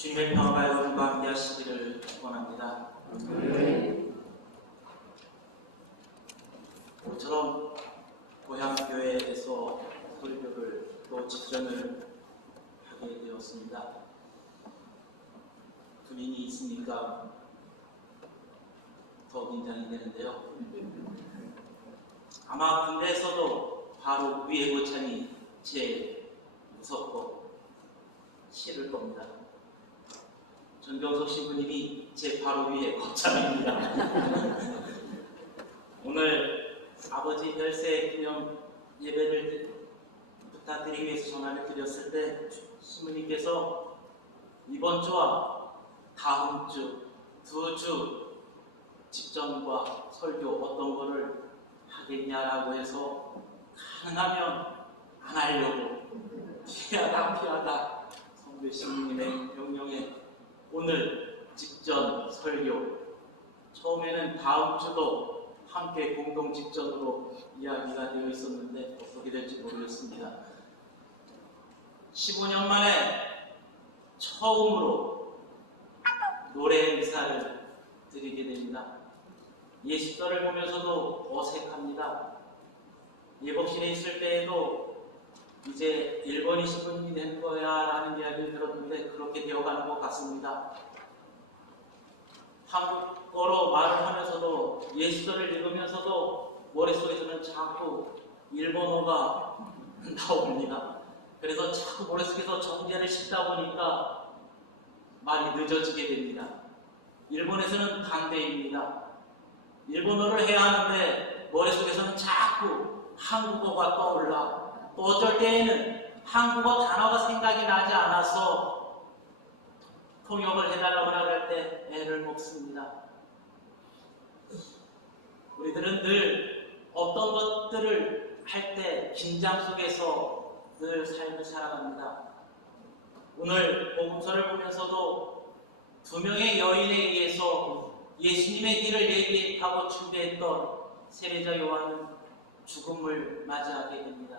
주님의 평화가 여러분과 함께 하시기를 원합니다. 모처럼 고향교회에서 설교를 또 집전을 하게 되었습니다. 군인이 있으니까 더 긴장이 되는데요. 아마 군대에서도 바로 위에 고창이 제일 무섭고 싫을 겁니다. 전병석 신부님이 제 바로 위에 거창입니다. 오늘 아버지 혈세 기념 예배를 부탁드리기 위해서 전화를 드렸을 때 신부님께서 이번 주와 다음 주 두 주 집전과 설교 어떤 거를 하겠냐라고 해서 가능하면 안 하려고 피하다 성배 신부님의 명령에 오늘 직전 설교, 처음에는 다음 주도 함께 공동 직전으로 이야기가 되어 있었는데 어떻게 될지 모르겠습니다. 15년 만에 처음으로 노래 행사를 드리게 됩니다. 예식절을 보면서도 어색합니다. 예복실에 있을 때에도 이제 일본이 신부님이 된 거야 라는 이야기를 들었는데 그렇게 되어가는 것 같습니다. 한국어로 말을 하면서도 예시절을 읽으면서도 머릿속에서는 자꾸 일본어가 나옵니다. 그래서 자꾸 머릿속에서 정제를 싣다 보니까 말이 늦어지게 됩니다. 일본에서는 반대입니다. 일본어를 해야 하는데 머릿속에서는 자꾸 한국어가 떠올라. 또 어쩔 때에는 한국어 단어가 생각이 나지 않아서 통역을 해달라고 할 때 애를 먹습니다. 우리들은 늘 어떤 것들을 할 때 긴장 속에서 늘 삶을 살아갑니다. 오늘 복음서를 보면서도 두 명의 여인에 의해서 예수님의 길을 예비하고 준비했던 세례자 요한은 죽음을 맞이하게 됩니다.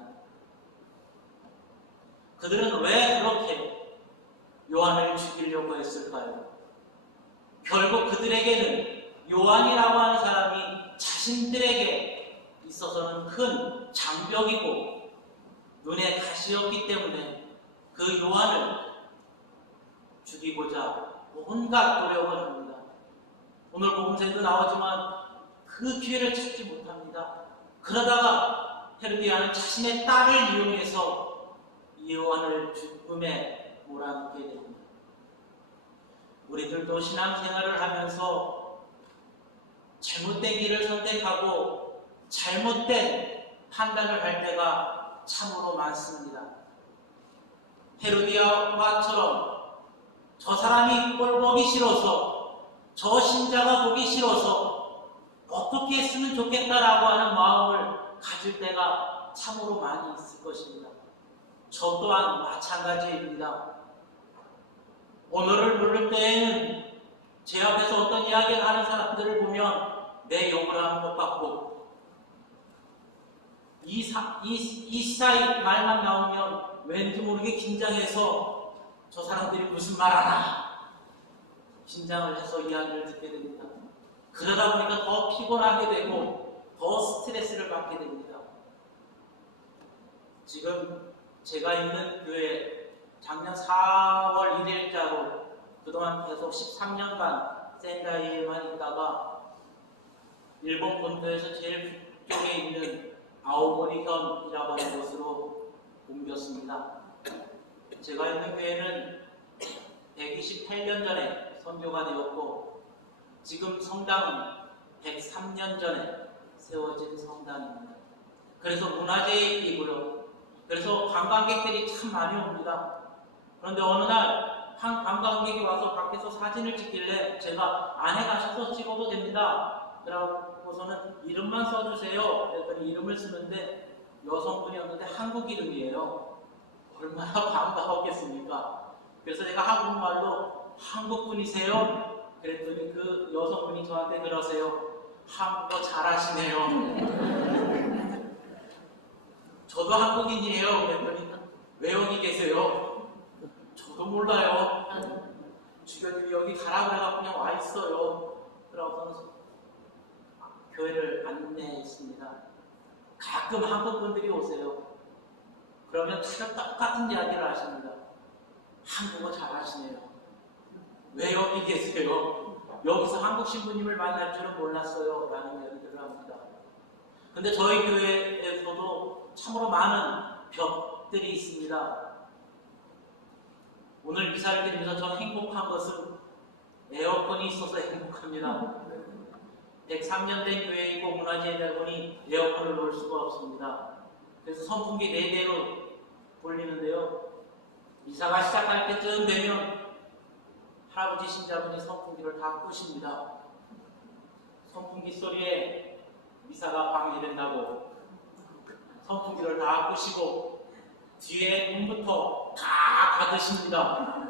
그들은 왜 그렇게 요한을 죽이려고 했을까요? 결국 그들에게는 요한이라고 하는 사람이 자신들에게 있어서는 큰 장벽이고 눈에 가시였기 때문에 그 요한을 죽이고자 온갖 노력을 합니다. 오늘 복음서에도 나오지만 그 기회를 찾지 못합니다. 그러다가 헤로디아는 자신의 딸을 이용해서 요한을 죽음에 몰아넣게 됩니다. 우리들도 신앙생활을 하면서 잘못된 길을 선택하고 잘못된 판단을 할 때가 참으로 많습니다. 헤로디아와처럼 저 사람이 꼴 보기 싫어서, 저 신자가 보기 싫어서 어떻게 했으면 좋겠다라고 하는 마음을 가질 때가 참으로 많이 있을 것입니다. 저 또한 마찬가지입니다. 언어를 모를 때에는 제 앞에서 어떤 이야기를 하는 사람들을 보면 내 욕을 하는 것 같고 이 사이 말만 나오면 왠지 모르게 긴장해서 저 사람들이 무슨 말 하나 긴장을 해서 이야기를 듣게 됩니다. 그러다 보니까 더 피곤하게 되고 더 스트레스를 받게 됩니다. 지금 제가 있는 교회 작년 4월 1일자로 그동안 계속 13년간 센다이에만 있다가 일본 본토에서 제일 북쪽에 있는 아오모리현이라고 하는 곳으로 옮겼습니다. 제가 있는 교회는 128년 전에 선교가 되었고 지금 성당은 103년 전에 세워진 성당입니다. 그래서 문화재의 기구로 그래서 관광객들이 참 많이 옵니다. 그런데 어느 날 한 관광객이 와서 밖에서 사진을 찍길래 제가 안에 가셔서 찍어도 됩니다. 그러고서는 이름만 써주세요. 그랬더니 이름을 쓰는데 여성분이었는데 한국 이름이에요. 얼마나 반가웠겠습니까? 그래서 제가 한국말로 한국분이세요? 그랬더니 그 여성분이 저한테 그러세요. 한국어 잘하시네요. 저도 한국인이에요. 그랬더니 왜 여기 계세요? 저도 몰라요. 주교님이 여기 가라고 해서 그냥 와 있어요. 그러고서 교회를 안내했습니다. 가끔 한국 분들이 오세요. 그러면 다들 똑같은 이야기를 하십니다. 한국어 잘하시네요. 왜 여기 계세요? 여기서 한국 신부님을 만날 줄은 몰랐어요. 라는 이야기들을 합니다. 근데 저희 교회에서도 참으로 많은 벽들이 있습니다. 오늘 미사를 드리면서 저 행복한 것은 에어컨이 있어서 행복합니다. 103년 된 교회이고 문화재이다 보니 에어컨을 놓을 수가 없습니다. 그래서 선풍기 4대로 돌리는데요. 미사가 시작할 때쯤 되면 할아버지 신자분이 선풍기를 다 끄십니다. 선풍기 소리에 미사가 방해된다고 선풍기를 다 끄시고 뒤에 문부터 다 닫으십니다.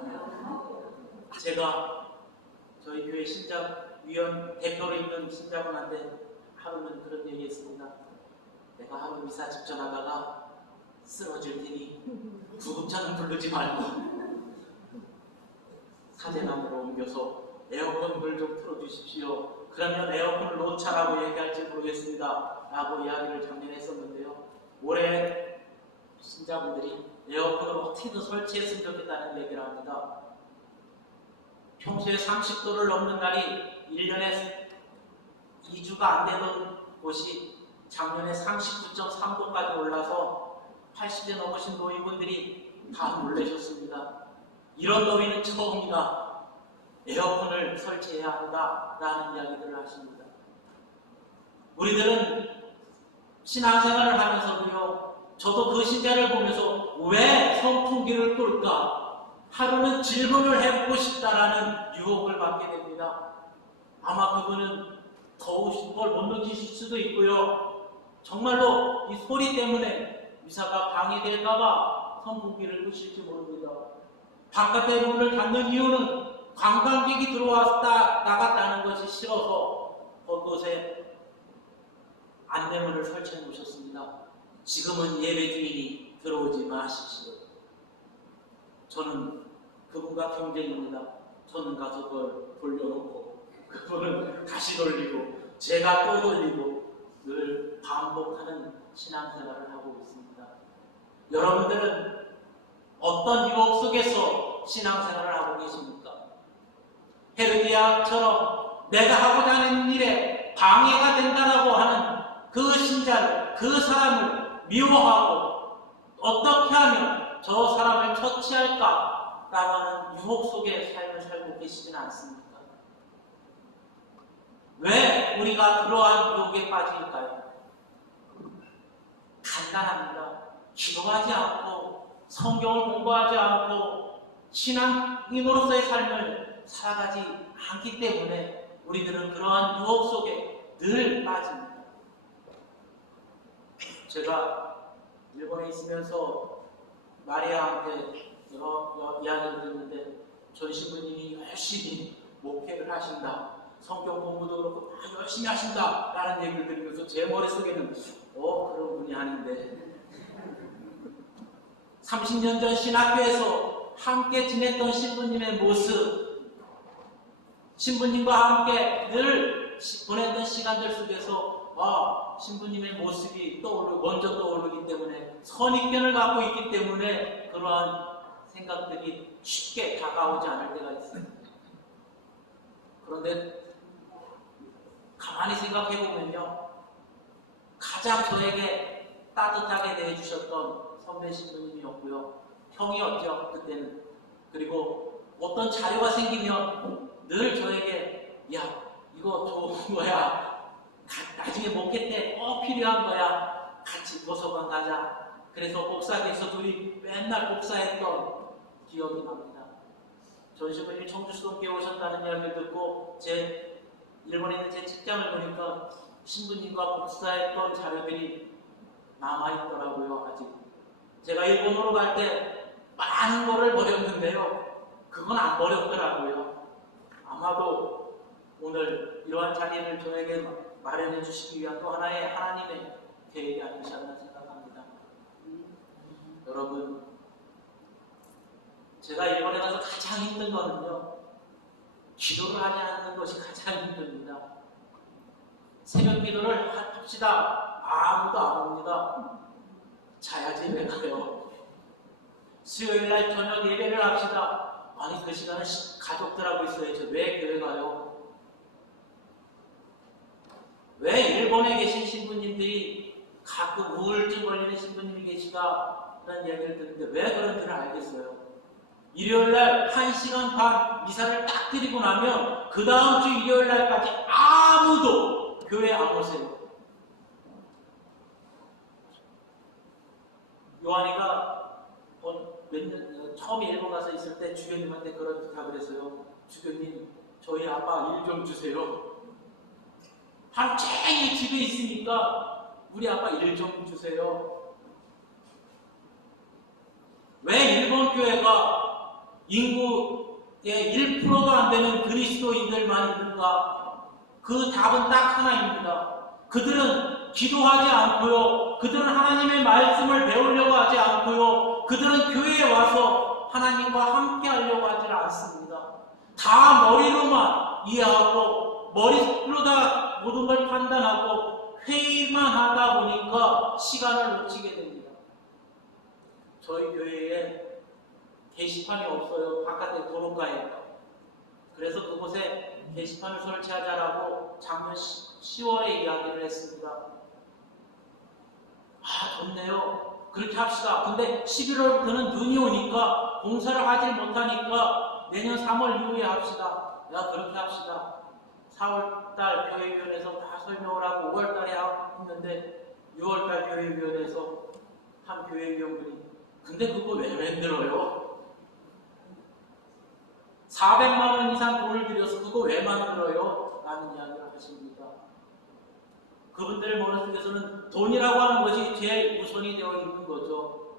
제가 저희 교회 신자위원 대표로 있는 신자분한테 하루는 그런 얘기 했습니다. 내가 하루 미사 집전하다가 쓰러질 테니 구급차는 부르지 말고 사제단으로 옮겨서 에어컨을 좀 틀어주십시오. 그러면 에어컨을 놓자라고 얘기할지 모르겠습니다. 라고 이야기를 작년에 했었는데요. 올해 신자분들이 에어컨을 어떻게든 설치했으면 좋겠다는 얘기를 합니다. 평소에 30도를 넘는 날이 1년에 2주가 안 되던 곳이 작년에 39.3도까지 올라서 80대 넘으신 노인분들이 다 놀라셨습니다. 이런 더위는 처음이다. 에어컨을 설치해야 한다라는 이야기들을 하십니다. 우리들은 신앙생활을 하면서도요, 저도 그 신자를 보면서 왜 선풍기를 끌까? 하루는 질문을 해보고 싶다라는 유혹을 받게 됩니다. 아마 그분은 더우신 걸 못 느끼실 수도 있고요. 정말로 이 소리 때문에 미사가 방해될까봐 선풍기를 끄실지 모릅니다. 바깥의 문을 닫는 이유는 관광객이 들어왔다 나갔다는 것이 싫어서 그곳에 안내문을 설치해 놓으셨습니다. 지금은 예배 주인이 들어오지 마십시오. 저는 그분과 경쟁입니다. 저는 가서 그걸 돌려놓고 그분은 다시 돌리고 제가 또 돌리고 늘 반복하는 신앙생활을 하고 있습니다. 여러분들은 어떤 유혹 속에서 신앙생활을 하고 계십니까? 헤르디아처럼 내가 하고자 하는 일에 방해가 된다라고 하는 그 신자를, 그 사람을 미워하고 어떻게 하면 저 사람을 처치할까? 라고 하는 유혹 속에 삶을 살고 계시지는 않습니까? 왜 우리가 그러한 유혹에 빠질까요? 간단합니다. 기도하지 않고 성경을 공부하지 않고 신앙인으로서의 삶을 살아가지 않기 때문에 우리들은 그러한 유혹 속에 늘 빠집니다. 제가 일본에 있으면서 마리아한테 여러 이야기를 듣는데 전 신부님이 열심히 목회를 하신다. 성경 공부도 그렇고 열심히 하신다. 라는 얘기를 들으면서 제 머릿속에는 그런 분이 아닌데 30년 전 신학교에서 함께 지냈던 신부님의 모습, 신부님과 함께 늘 보냈던 시간들 속에서 신부님의 모습이 먼저 떠오르기 때문에 선입견을 갖고 있기 때문에 그러한 생각들이 쉽게 다가오지 않을 때가 있습니다. 그런데 가만히 생각해보면요, 가장 저에게 따뜻하게 대해주셨던 선배 신부님이었고요, 형이었죠 그때는. 그리고 어떤 자료가 생기면 늘 저에게 이거 좋은 거야, 나중에 목회 때 꼭 필요한 거야, 같이 도서관 가자. 그래서 복사기에서 둘이 맨날 복사했던 기억이 납니다. 전 신부님이 청주수동교회 오셨다는 이야기를 듣고 일본에 있는 제 직장을 보니까 신부님과 복사했던 자료들이 남아있더라고요. 아직 제가 일본으로 갈 때 많은 거를 버렸는데요, 그건 안 버렸더라고요. 아마도 오늘 이러한 자리를 저에게 마련해 주시기 위한 또 하나의 하나님의 계획이 아니지 않나 생각합니다. 여러분, 제가 일본에 가서 가장 힘든 거는요, 기도를 하지 않는 것이 가장 힘듭니다. 새벽 기도를 합시다. 아무도 안 옵니다. 자야지 왜 가요? 수요일날 저녁 예배를 합시다. 아니 그 시간은 가족들하고 있어야죠. 왜 교회 가요? 왜 일본에 계신 신부님들이 가끔 우울증 걸리는 신부님이 계시다라는 이야기를 듣는데 왜 그런지를 알겠어요. 일요일날 1시간 반 미사를 딱 드리고 나면 그 다음 주 일요일날까지 아무도 교회에 안 오세요. 요한이가 처음에 일본 가서 있을 때 주교님한테 그런 부탁을 했어요. 주교님, 저희 아빠 일 좀 주세요. 하루 종일 집에 있으니까 우리 아빠 일 좀 주세요. 왜 일본 교회가 인구의 1%도 안 되는 그리스도인들만 있는가? 그 답은 딱 하나입니다. 그들은 기도하지 않고요. 그들은 하나님의 말씀을 배우려고 하지 않고요. 그들은 교회에 와서 하나님과 함께 하려고 하지 않습니다. 다 머리로만 이해하고 머리로 다 모든 걸 판단하고 회의만 하다 보니까 시간을 놓치게 됩니다. 저희 교회에 게시판이 없어요. 바깥에 도로가에. 그래서 그곳에 게시판을 설치하자라고 작년 10월에 이야기를 했습니다. 아, 좋네요. 그렇게 합시다. 근데 11월부터는 눈이 오니까 공사를 하지 못하니까 내년 3월 이후에 합시다. 야, 그렇게 합시다. 4월달 교회위원회에서 다 설명을 하고 5월달에 했는데 6월달 교회위원회에서 한 교회위원분이 근데 그거 왜 만들어요? 400만 원 이상 돈을 들여서 그거 왜 만들어요? 라는 이야기를 하십니다. 그분들 머릿속에서는 돈이라고 하는 것이 제일 우선이 되어 있는 거죠.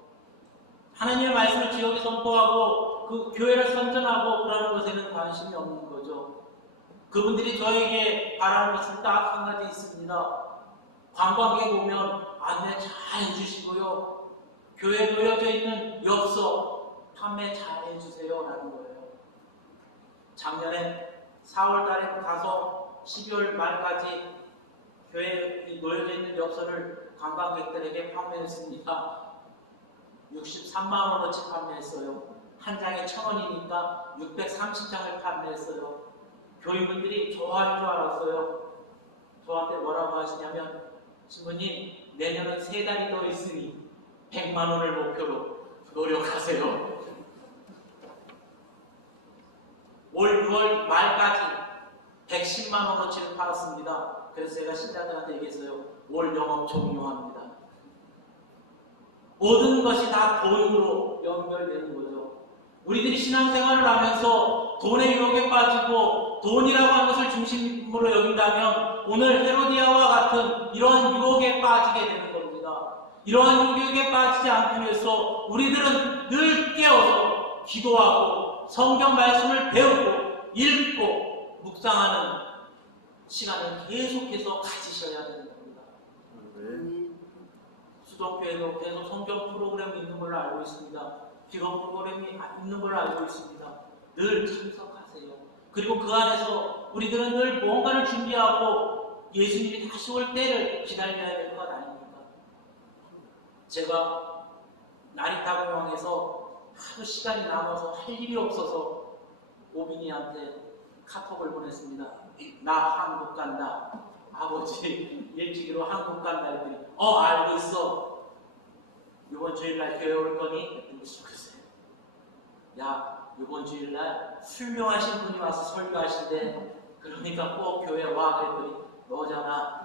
하나님의 말씀을 지역에 선포하고 그 교회를 선전하고 그러는 것에는 관심이 없는 거죠. 그분들이 저에게 바라는 것은 딱 한 가지 있습니다. 관광객 오면 안내 잘 해주시고요. 교회에 놓여져 있는 엽서 판매 잘 해주세요 라는 거예요. 작년에 4월 달에 가서 12월 말까지 교회에 놓여져 있는 엽서를 관광객들에게 판매했습니다. 63만 원어치 판매했어요. 한 장에 1,000원이니까 630장을 판매했어요. 교인분들이 좋아할 줄 알았어요. 저한테 뭐라고 하시냐면 신부님 내년은 3달이 더 있으니 100만 원을 목표로 노력하세요. 올 6월 말까지 110만 원어치를 팔았습니다. 그래서 제가 신자들한테 얘기했어요. 올 영업 종료합니다. 모든 것이 다 돈으로 연결되는 거죠. 우리들이 신앙생활을 하면서 돈의 유혹에 빠지고 돈이라고 하는 것을 중심으로 여긴다면 오늘 헤로디아와 같은 이러한 유혹에 빠지게 되는 겁니다. 이러한 유혹에 빠지지 않기 위해서 우리들은 늘 깨어서 기도하고 성경 말씀을 배우고 읽고 묵상하는 시간을 계속해서 가지셔야 되는 겁니다. 수도교회도 계속 성경 프로그램이 있는 걸로 알고 있습니다. 기도 프로그램이 있는 걸로 알고 있습니다. 늘 참석하세요. 그리고 그 안에서 우리들은 늘 뭔가를 준비하고 예수님이 다시 올 때를 기다려야 될 것 아닙니까? 제가 나리타 공항에서 하도 시간이 남아서 할 일이 없어서 오빈이한테 카톡을 보냈습니다. 나 한국 간다. 아버지 일찍이로 한국 간다 했더니 알고 있어. 이번 주일날 교회 올 거니? 글쎄. 야, 이번 주일날 훌륭하신 분이 와서 설교하신대. 그러니까 꼭 교회 와. 그랬더니 너잖아.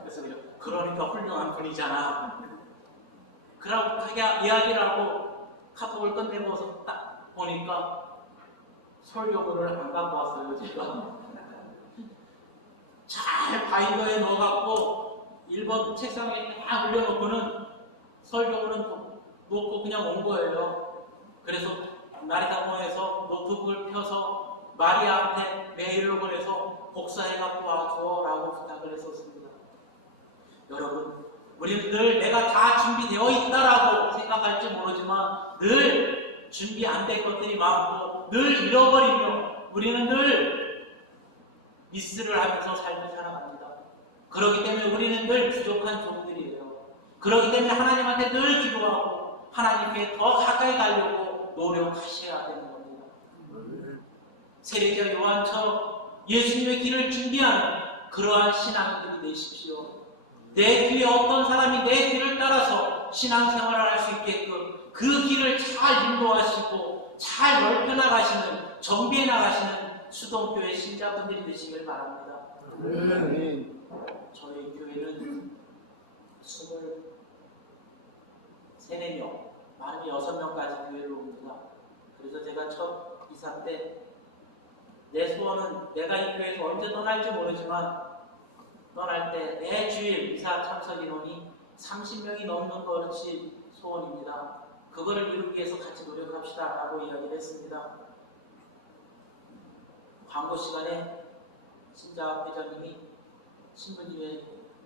그래서 그러니까 훌륭한 분이잖아. 그렇게 이야기를 하고 카톡을 끝내고서 딱 보니까 설교문을 안 갖고 왔어요. 제가 잘 바인더에 넣어갖고 1번 책상에 딱 올려놓고는 설교문은 놓고 그냥 온 거예요. 그래서 나리타공항에서 노트북을 펴서 마리아한테 메일로 보내서 복사해갖고 와줘 라고 부탁을 했었습니다. 여러분, 우리는 늘 내가 다 준비되어 있다라고 생각할지 모르지만 늘 준비 안 될 것들이 많고 늘 잃어버리며 우리는 늘 미스를 하면서 삶을 살아갑니다. 그렇기 때문에 우리는 늘 부족한 종들이에요. 그렇기 때문에 하나님한테 늘 기도하고 하나님께 더 가까이 가려고 노력하셔야 되는 겁니다. 세례자 요한처럼 예수님의 길을 준비하는 그러한 신앙들이 되십시오. 내 뒤에 어떤 사람이 내 뒤를 따라서 신앙생활을 할 수 있게끔 그 길을 잘 인도하시고 잘 넓혀 나가시는, 정비해 나가시는 수동교회 신자분들이 되시길 바랍니다. 저희 교회는 23~24명, 많으면 6명까지 교회를 옵니다. 그래서 제가 첫 이사 때 내 소원은 내가 이 교회에서 언제 떠날지 모르지만 떠날 때 매주일 이사 참석 인원이 30명이 넘는 것이 소원입니다. 그거를 이루기 위해서 같이 노력합시다 라고 이야기를 했습니다. 광고 시간에 신자 회장님이 신부님의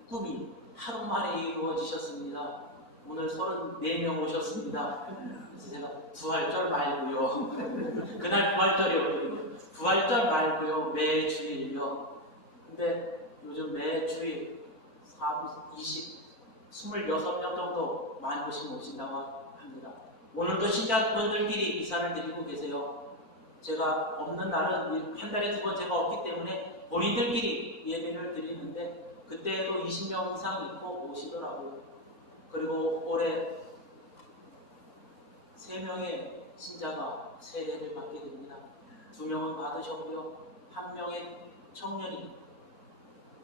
꿈이 하루 만에 이루어지셨습니다. 오늘 34명 오셨습니다. 그래서 제가 부활절 말고요. 그날 부활절이었거든요. 부활절 말고요. 매주일요. 근데 요즘 매주일 26명 정도 많이 오신다고 합니다. 오늘도 신자분들끼리 이사를 드리고 계세요. 제가 없는 날은 한 달에 2번 제가 없기 때문에 본인들끼리 예배를 드리는데 그때도 20명 이상 있고 오시더라고요. 그리고 올해 3명의 신자가 세례를 받게 됩니다. 2명은 받으셨고요. 1명의 청년이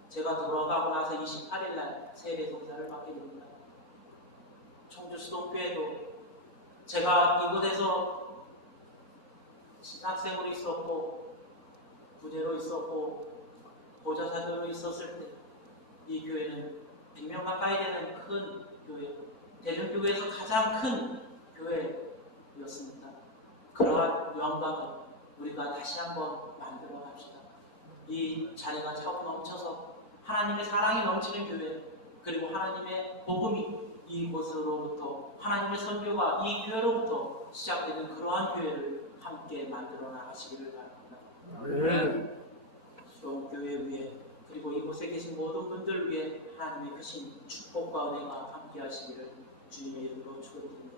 제가 들어가고 나서 28일날 세례 동사를 받게 됩니다. 청주 수동교회도 제가 이곳에서 신학생으로 있었고 부제로 있었고 보좌사들로 있었을 때 이 교회는 100명 가까이 되는 큰 교회, 대전교회에서 가장 큰 교회였습니다. 그러한 영광을 우리가 다시 한번 만들어 갑시다. 이 자리가 차고 넘쳐서 하나님의 사랑이 넘치는 교회, 그리고 하나님의 복음이 이곳으로부터, 하나님의 선교가 이 교회로부터 시작되는 그러한 교회를 함께 만들어 나가시기를 바랍니다. 수동교회 위에 그리고 이곳에 계신 모든 분들 위해 하나님의 크신 축복과 은혜가 함께 하시기를 주님의 이름으로 축원드립니다.